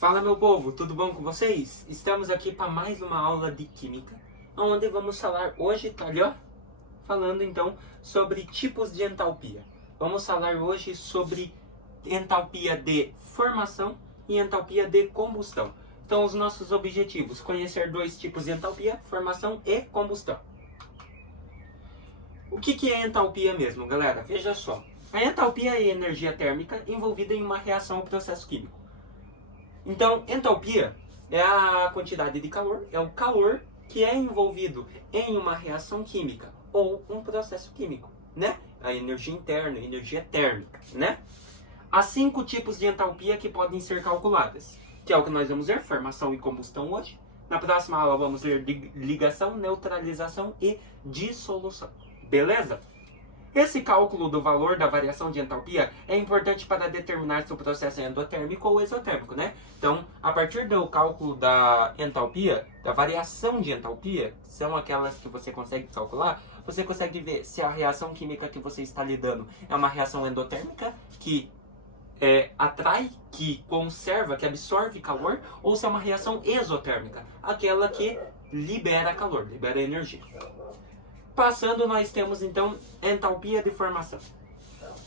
Fala, meu povo, tudo bom com vocês? Estamos aqui para mais uma aula de Química, onde vamos falar hoje, tá ali, ó, falando então sobre tipos de entalpia. Vamos falar hoje sobre entalpia de formação e entalpia de combustão. Então, os nossos objetivos: conhecer dois tipos de entalpia, formação e combustão. O que é entalpia mesmo, galera? Veja só. A entalpia é a energia térmica envolvida em uma reação ou processo químico. Então, entalpia é a quantidade de calor, é o calor que é envolvido em uma reação química ou um processo químico, né? A energia interna, a energia térmica, né? Há 5 tipos de entalpia que podem ser calculadas, que é o que nós vamos ver, formação e combustão hoje. Na próxima aula vamos ver ligação, neutralização e dissolução. Beleza? Esse cálculo do valor da variação de entalpia é importante para determinar se o processo é endotérmico ou exotérmico, né? Então, a partir do cálculo da entalpia, da variação de entalpia, são aquelas que você consegue calcular, você consegue ver se a reação química que você está lidando é uma reação endotérmica, que atrai, que conserva, que absorve calor, ou se é uma reação exotérmica, aquela que libera calor, libera energia. Passando, nós temos então entalpia de formação.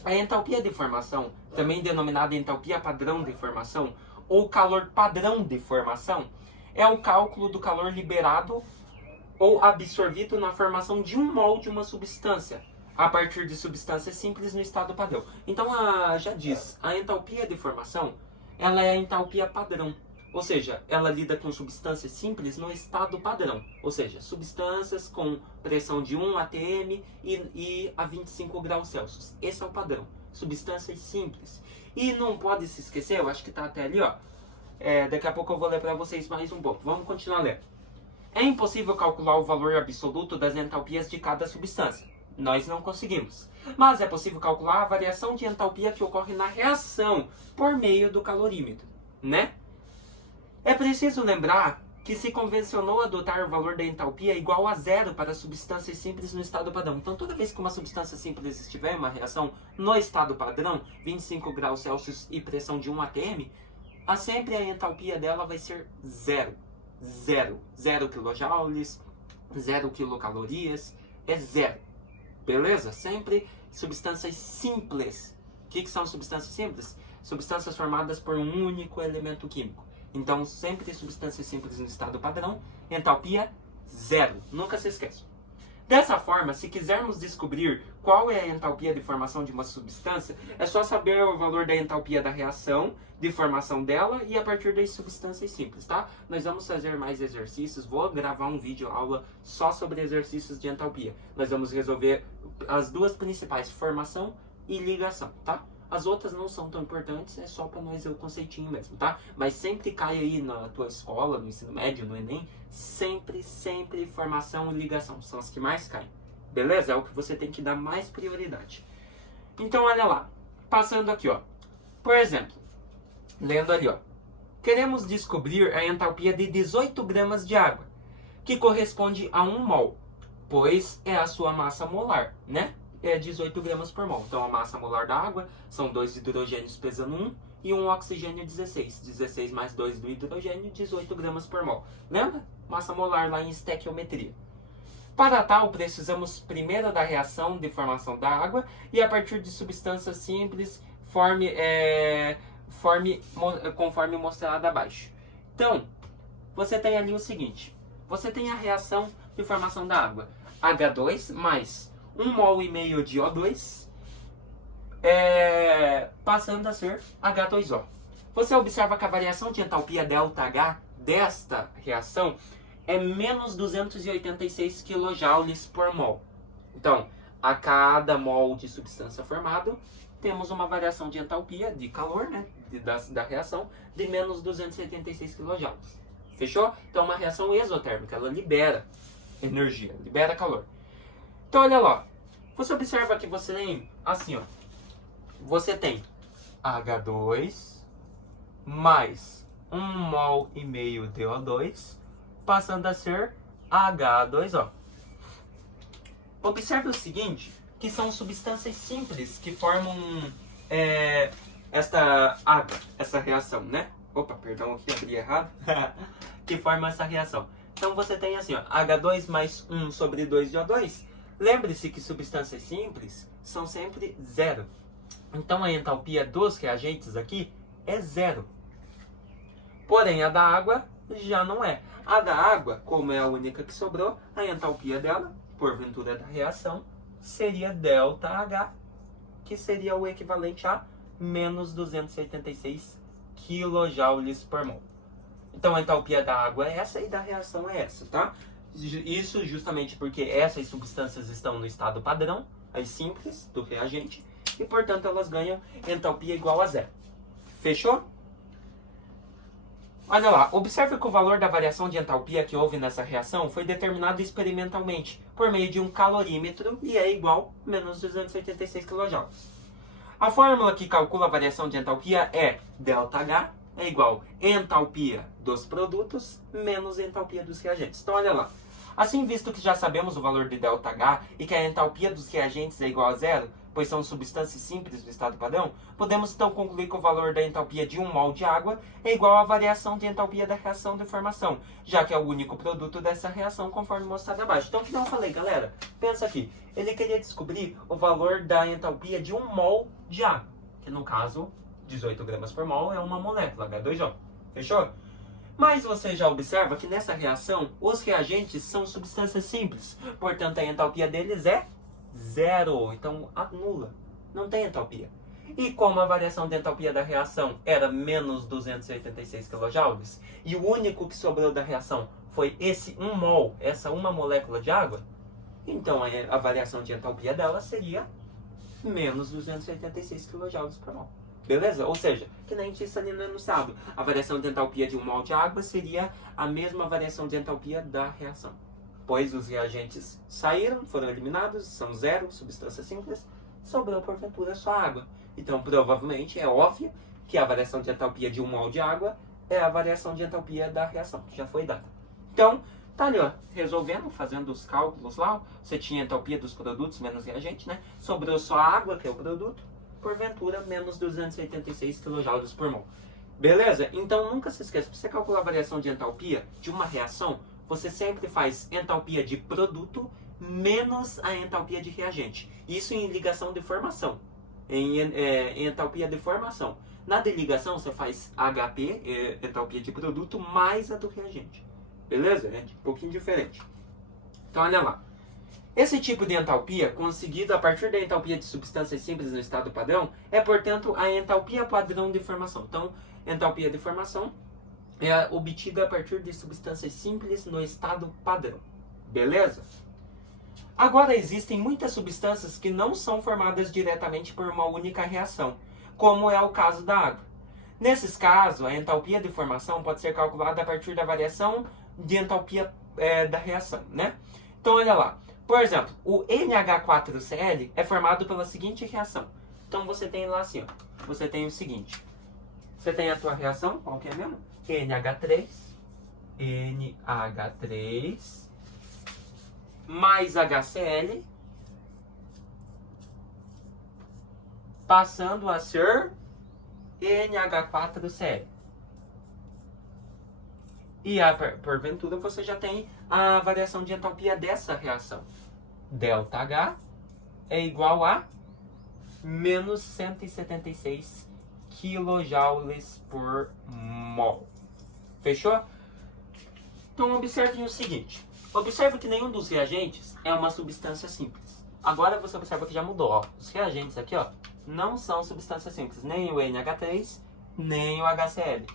A entalpia de formação, também denominada entalpia padrão de formação ou calor padrão de formação, é o cálculo do calor liberado ou absorvido na formação de um mol de uma substância a partir de substâncias simples no estado padrão. Então, já diz, a entalpia de formação, ela é a entalpia padrão. Ou seja, ela lida com substâncias simples no estado padrão. Ou seja, substâncias com pressão de 1 atm e a 25 graus Celsius. Esse é o padrão. Substâncias simples. E não pode se esquecer, eu acho que está até ali, ó. Daqui a pouco eu vou ler para vocês mais um pouco. Vamos continuar lendo. É impossível calcular o valor absoluto das entalpias de cada substância. Nós não conseguimos. Mas é possível calcular a variação de entalpia que ocorre na reação por meio do calorímetro, né? É preciso lembrar que se convencionou adotar o valor da entalpia igual a zero para substâncias simples no estado padrão. Então, toda vez que uma substância simples estiver em uma reação no estado padrão, 25 graus Celsius e pressão de 1 atm, sempre a entalpia dela vai ser zero. Zero. 0 kJ, 0 quilocalorias, é zero. Beleza? Sempre substâncias simples. O que são substâncias simples? Substâncias formadas por um único elemento químico. Então, sempre substâncias simples no estado padrão, entalpia zero. Nunca se esqueça. Dessa forma, se quisermos descobrir qual é a entalpia de formação de uma substância, é só saber o valor da entalpia da reação, de formação dela e a partir das substâncias simples, tá? Nós vamos fazer mais exercícios, vou gravar um vídeo aula só sobre exercícios de entalpia. Nós vamos resolver as duas principais, formação e ligação, tá? As outras não são tão importantes, é só para nós ver o conceitinho mesmo, tá? Mas sempre cai aí na tua escola, no ensino médio, no Enem, sempre formação e ligação. São as que mais caem, beleza? É o que você tem que dar mais prioridade. Então, olha lá. Passando aqui, ó. Por exemplo, lendo ali, ó. Queremos descobrir a entalpia de 18 gramas de água, que corresponde a 1 mol, pois é a sua massa molar, né? É 18 gramas por mol. Então, a massa molar da água são 2 hidrogênios pesando 1 e um oxigênio 16. 16 mais 2 do hidrogênio, 18 gramas por mol. Lembra? Massa molar lá em estequiometria. Para tal, precisamos primeiro da reação de formação da água e a partir de substâncias simples, conforme mostrado abaixo. Então, você tem ali o seguinte. Você tem a reação de formação da água. H2 mais 1,5 mol de O2, passando a ser H2O. Você observa que a variação de entalpia ΔH desta reação é menos 286 kJ por mol. Então, a cada mol de substância formado, temos uma variação de entalpia, de calor, né, da reação, de menos 286 kJ. Fechou? Então, é uma reação exotérmica, ela libera energia, libera calor. Então, olha lá. Você observa que você tem, assim, ó. Você tem H2 mais 1,5 mol de O2, passando a ser H2O. Observe o seguinte, que são substâncias simples que formam esta água, essa reação, né? Opa, perdão, aqui abri errado. Que forma essa reação. Então você tem assim, ó, H2 mais 1 sobre 2 de O2. Lembre-se que substâncias simples são sempre zero. Então a entalpia dos reagentes aqui é zero. Porém a da água já não é. A da água, como é a única que sobrou, a entalpia dela, porventura da reação, seria ΔH, que seria o equivalente a menos 286 kJ por mol. Então a entalpia da água é essa e da reação é essa, tá? Isso justamente porque essas substâncias estão no estado padrão, as simples, do reagente, e portanto elas ganham entalpia igual a zero. Fechou? Olha lá, observe que o valor da variação de entalpia que houve nessa reação foi determinado experimentalmente por meio de um calorímetro e é igual a menos 286 kJ. A fórmula que calcula a variação de entalpia é ΔH é igual a entalpia dos produtos menos entalpia dos reagentes. Então olha lá, assim visto que já sabemos o valor de ΔH e que a entalpia dos reagentes é igual a zero, pois são substâncias simples do estado padrão, podemos então concluir que o valor da entalpia de 1 mol de água é igual à variação de entalpia da reação de formação, já que é o único produto dessa reação conforme mostrado abaixo. Então, o que não falei, galera? Pensa aqui. Ele queria descobrir o valor da entalpia de 1 mol de água, que no caso, 18 gramas por mol é uma molécula, H2O. Fechou? Mas você já observa que nessa reação, os reagentes são substâncias simples, portanto a entalpia deles é zero, então anula, não tem entalpia. E como a variação de entalpia da reação era menos 286 kJ, e o único que sobrou da reação foi esse 1 mol, essa uma molécula de água, então a variação de entalpia dela seria menos 286 kJ por mol. Beleza? Ou seja, que nem disse ali no enunciado, a variação de entalpia de 1 mol de água seria a mesma variação de entalpia da reação. Pois os reagentes saíram, foram eliminados, são zero, substância simples, sobrou porventura só água. Então, provavelmente, é óbvio que a variação de entalpia de 1 mol de água é a variação de entalpia da reação, que já foi dada. Então, tá ali, ó, resolvendo, fazendo os cálculos lá, você tinha a entalpia dos produtos menos reagente, né? Sobrou só a água, que é o produto, porventura, menos 286 kJ por mol. Beleza? Então, nunca se esqueça, para você calcular a variação de entalpia de uma reação, você sempre faz entalpia de produto menos a entalpia de reagente. Isso em ligação de formação. Em entalpia de formação. Na de ligação, você faz HP, entalpia de produto, mais a do reagente. Beleza, gente? Um pouquinho diferente. Então, olha lá. Esse tipo de entalpia, conseguido a partir da entalpia de substâncias simples no estado padrão, é, portanto, a entalpia padrão de formação. Então, entalpia de formação é obtida a partir de substâncias simples no estado padrão. Beleza? Agora, existem muitas substâncias que não são formadas diretamente por uma única reação, como é o caso da água. Nesses casos, a entalpia de formação pode ser calculada a partir da variação de entalpia da reação, né? Então, olha lá. Por exemplo, o NH4Cl é formado pela seguinte reação. Então, você tem lá assim, ó. Você tem o seguinte. Você tem a tua reação, qual que é mesmo? NH3 mais HCl passando a ser NH4Cl. E porventura você já tem a variação de entalpia dessa reação. ΔH é igual a menos 176 kJ por mol. Fechou? Então observem o seguinte. Observe que nenhum dos reagentes é uma substância simples. Agora você observa que já mudou. Ó. Os reagentes aqui, ó, não são substâncias simples. Nem o NH3, nem o HCl.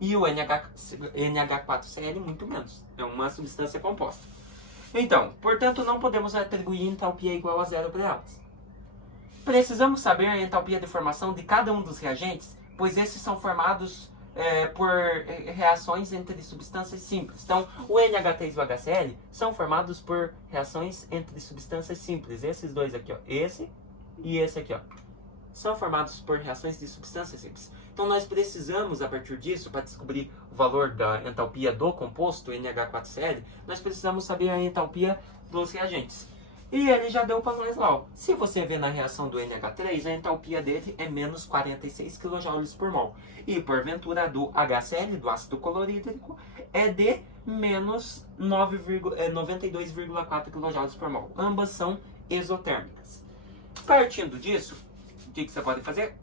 E o NH4Cl muito menos. É uma substância composta. Então, portanto, não podemos atribuir entalpia igual a zero para elas. Precisamos saber a entalpia de formação de cada um dos reagentes, pois esses são formados por reações entre substâncias simples. Então, o NH3 e o HCl são formados por reações entre substâncias simples. Esses dois aqui, ó, esse e esse aqui, ó, são formados por reações de substâncias simples. Então, nós precisamos, a partir disso, para descobrir o valor da entalpia do composto NH4Cl, nós precisamos saber a entalpia dos reagentes. E ele já deu para nós lá, ó. Se você ver na reação do NH3, a entalpia dele é menos 46 kJ por mol. E porventura a do HCl, do ácido clorídrico, é de menos 92,4 kJ por mol. Ambas são exotérmicas. Partindo disso, o que você pode fazer?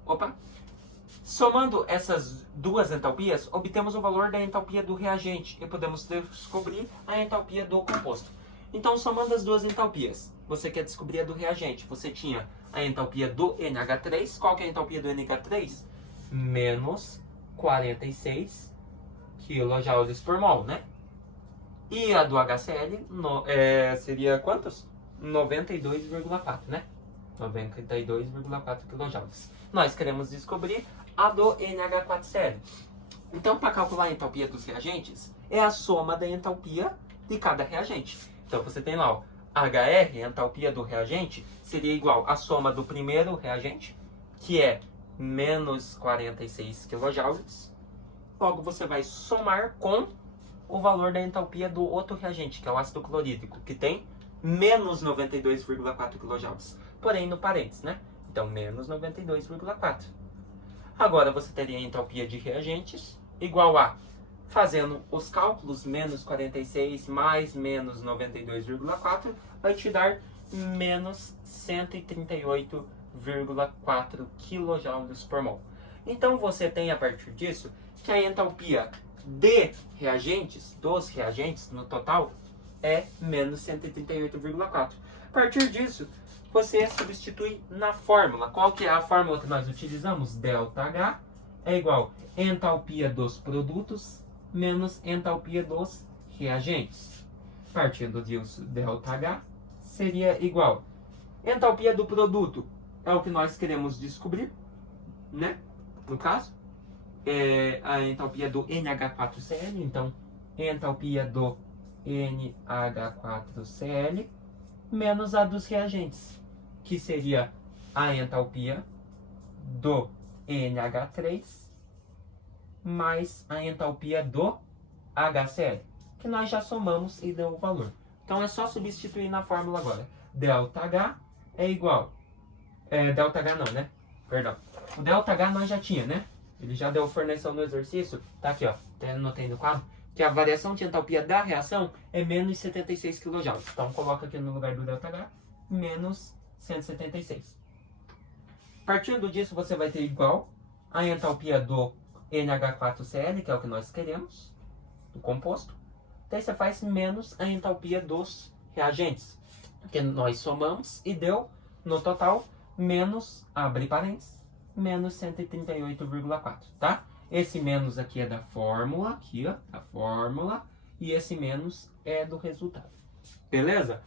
Somando essas duas entalpias, obtemos o valor da entalpia do reagente e podemos descobrir a entalpia do composto. Então, somando as duas entalpias, você quer descobrir a do reagente. Você tinha a entalpia do NH3. Qual que é a entalpia do NH3? Menos 46 kJ por mol, né? E a do HCl seria quantos? 92,4, né? 92,4 kJ. Nós queremos descobrir a do NH4Cl. Então, para calcular a entalpia dos reagentes, é a soma da entalpia de cada reagente. Então, você tem lá, ó, HR, a entalpia do reagente, seria igual à soma do primeiro reagente, que é menos 46 kJ. Logo, você vai somar com o valor da entalpia do outro reagente, que é o ácido clorídrico, que tem menos 92,4 kJ. Porém, no parênteses, né? Então, menos 92,4. Agora, você teria a entalpia de reagentes igual a, fazendo os cálculos, menos 46 mais menos 92,4, vai te dar menos 138,4 kJ por mol. Então, você tem, a partir disso, que a entalpia de reagentes, dos reagentes, no total, é menos 138,4. A partir disso, você substitui na fórmula. Qual que é a fórmula que nós utilizamos? ΔH é igual a entalpia dos produtos menos entalpia dos reagentes. Partindo disso, ΔH seria igual a entalpia do produto, é o que nós queremos descobrir, né? No caso, é a entalpia do NH4Cl, então entalpia do NH4Cl menos a dos reagentes, que seria a entalpia do NH3 mais a entalpia do HCl, que nós já somamos e deu o valor. Então é só substituir na fórmula agora. ΔH é igual... ΔH não, né? Perdão. O ΔH nós já tinha, né? Ele já deu forneção no exercício. Tá aqui, ó. Até anotei no quadro. Que a variação de entalpia da reação é menos 76 kJ. Então coloca aqui no lugar do ΔH, menos 176. Partindo disso, você vai ter igual a entalpia do NH4Cl, que é o que nós queremos, do composto. Daí você faz menos a entalpia dos reagentes, que nós somamos e deu, no total, menos, abre parênteses, menos 138,4, tá? Esse menos aqui é da fórmula, aqui ó, a fórmula, e esse menos é do resultado. Beleza?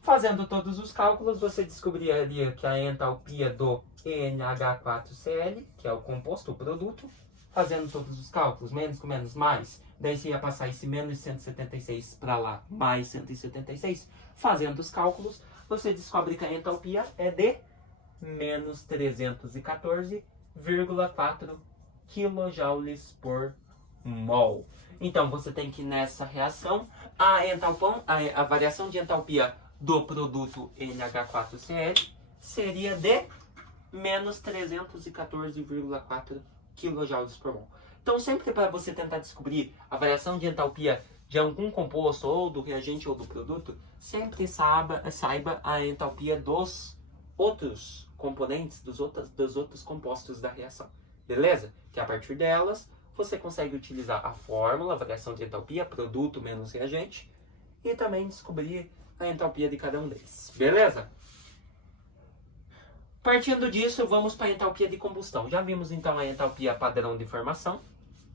Fazendo todos os cálculos, você descobriria que a entalpia do NH4Cl, que é o composto, o produto, fazendo todos os cálculos, menos com menos, mais, daí você ia passar esse menos 176 para lá, mais 176, fazendo os cálculos, você descobre que a entalpia é de menos 314,4 kJ por mol. Então, você tem que nessa reação, a variação de entalpia do produto NH4Cl seria de menos 314,4 kJ por mol. Então, sempre que para você tentar descobrir a variação de entalpia de algum composto, ou do reagente ou do produto, sempre saiba a entalpia dos outros componentes, dos outros compostos da reação. Beleza? Que a partir delas, você consegue utilizar a fórmula, variação de entalpia, produto menos reagente, e também descobrir a entalpia de cada um deles. Beleza? Partindo disso, vamos para a entalpia de combustão. Já vimos então a entalpia padrão de formação.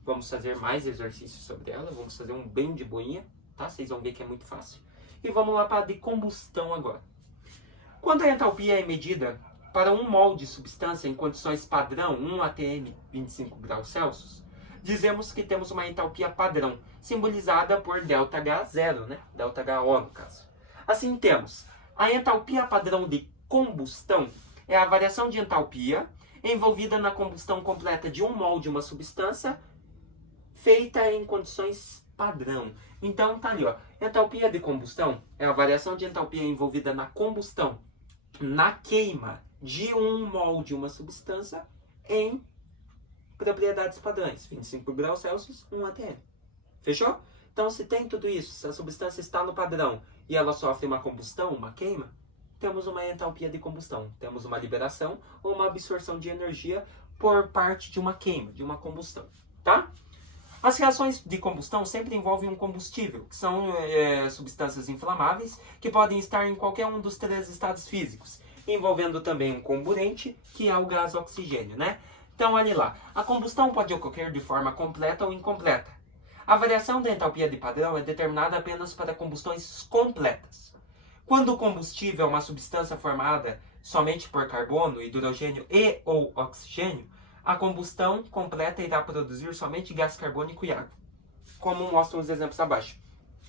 Vamos fazer mais exercícios sobre ela. Vamos fazer um bem de boinha, tá? Vocês vão ver que é muito fácil. E vamos lá para a de combustão agora. Quando a entalpia é medida para 1 mol de substância em condições padrão, 1 atm 25 graus Celsius, dizemos que temos uma entalpia padrão, simbolizada por ΔH0, né? ΔHO no caso. Assim temos a entalpia padrão de combustão, é a variação de entalpia envolvida na combustão completa de 1 mol de uma substância feita em condições padrão. Então tá ali, ó. Entalpia de combustão é a variação de entalpia envolvida na combustão, na queima de um mol de uma substância em propriedades padrões. 25 graus Celsius, 1 atm. Fechou? Então, se tem tudo isso, se a substância está no padrão e ela sofre uma combustão, uma queima, temos uma entalpia de combustão. Temos uma liberação ou uma absorção de energia por parte de uma queima, de uma combustão. Tá? As reações de combustão sempre envolvem um combustível, que são substâncias inflamáveis, que podem estar em qualquer um dos 3 estados físicos, envolvendo também um comburente, que é o gás oxigênio, né? Então, olha lá. A combustão pode ocorrer de forma completa ou incompleta. A variação da entalpia de padrão é determinada apenas para combustões completas. Quando o combustível é uma substância formada somente por carbono, hidrogênio e ou oxigênio, a combustão completa irá produzir somente gás carbônico e água, como mostram os exemplos abaixo.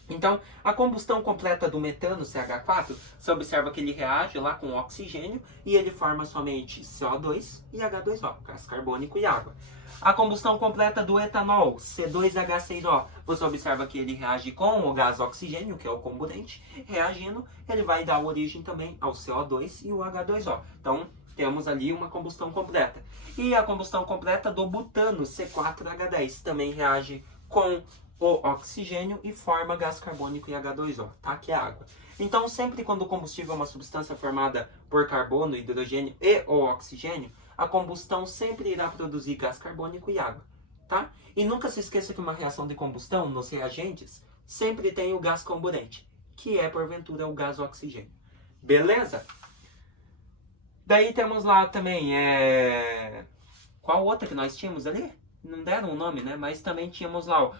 Então, a combustão completa do metano, CH4, você observa que ele reage lá com oxigênio e ele forma somente CO2 e H2O, gás carbônico e água. A combustão completa do etanol, C2H6O, você observa que ele reage com o gás oxigênio, que é o comburente, reagindo, ele vai dar origem também ao CO2 e o H2O. Então, temos ali uma combustão completa. E a combustão completa do butano, C4H10, também reage com o oxigênio e forma gás carbônico e H2O, tá? Que é água. Então, sempre quando o combustível é uma substância formada por carbono, hidrogênio e ou oxigênio, a combustão sempre irá produzir gás carbônico e água, tá? E nunca se esqueça que uma reação de combustão, nos reagentes, sempre tem o gás comburente, que é, porventura, o gás oxigênio. Beleza? Daí temos lá também, qual outra que nós tínhamos ali? Não deram o nome, né? Mas também tínhamos lá,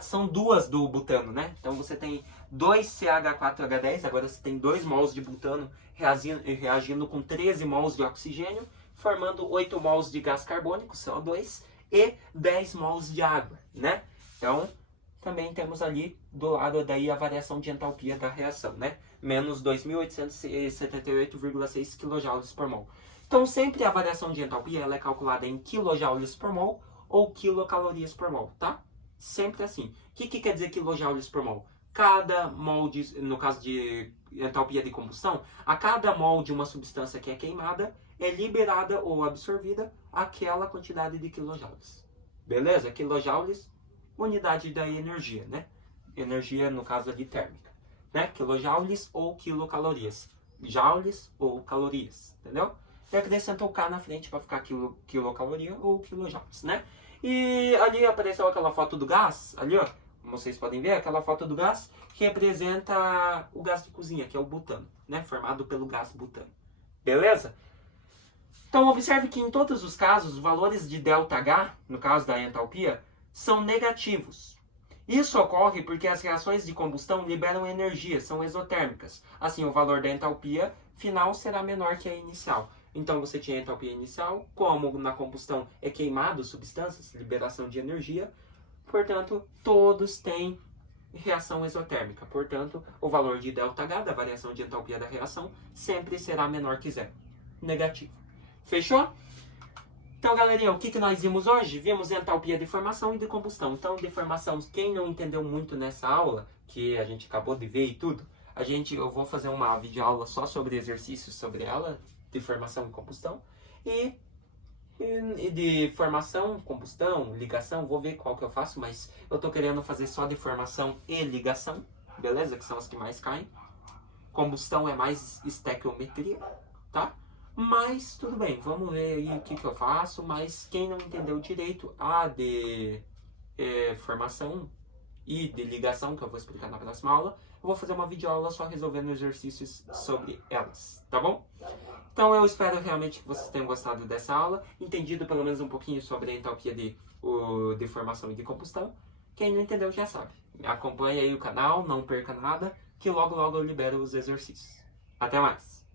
são 2 do butano, né? Então você tem 2 CH4H10, agora você tem 2 mols de butano reagindo com 13 mols de oxigênio, formando 8 mols de gás carbônico, CO2, e 10 mols de água, né? Então, também temos ali do lado daí a variação de entalpia da reação, né? Menos 2.878,6 kJ por mol. Então, sempre a variação de entalpia ela é calculada em kJ por mol ou quilocalorias por mol, tá? Sempre assim. O que quer dizer quilojoules por mol? Cada mol, no caso de entalpia de combustão, a cada mol de uma substância que é queimada, é liberada ou absorvida aquela quantidade de quilojoules. Beleza? Quilojoules, unidade da energia, né? Energia, no caso ali, térmica. Né? Quilojoules ou quilocalorias. Joules ou calorias, entendeu? E acrescentou K na frente para ficar quilocaloria ou quilojoules, né? E ali apareceu aquela foto do gás, ali ó, como vocês podem ver, aquela foto do gás que representa o gás de cozinha, que é o butano, né? Formado pelo gás butano. Beleza? Então observe que em todos os casos, os valores de ΔH, no caso da entalpia, são negativos. Isso ocorre porque as reações de combustão liberam energia, são exotérmicas. Assim, o valor da entalpia final será menor que a inicial. Então você tinha a entalpia inicial, como na combustão é queimado substâncias, liberação de energia, portanto, todos têm reação exotérmica. Portanto, o valor de ΔH, da variação de entalpia da reação, sempre será menor que zero. Negativo. Fechou? Então, galerinha, o que nós vimos hoje? Vimos entalpia de formação e de combustão. Então, de formação, quem não entendeu muito nessa aula, que a gente acabou de ver e tudo, eu vou fazer uma videoaula só sobre exercícios sobre ela, de formação e combustão. E de formação, combustão, ligação, vou ver qual que eu faço, mas eu tô querendo fazer só de formação e ligação, beleza? Que são as que mais caem. Combustão é mais estequiometria, tá? Mas tudo bem, vamos ver aí o que eu faço, mas quem não entendeu direito a de formação e de ligação, que eu vou explicar na próxima aula, eu vou fazer uma videoaula só resolvendo exercícios sobre elas, tá bom? Então eu espero realmente que vocês tenham gostado dessa aula, entendido pelo menos um pouquinho sobre a entalpia de formação e de combustão. Quem não entendeu já sabe. Acompanhe aí o canal, não perca nada, que logo logo eu libero os exercícios. Até mais!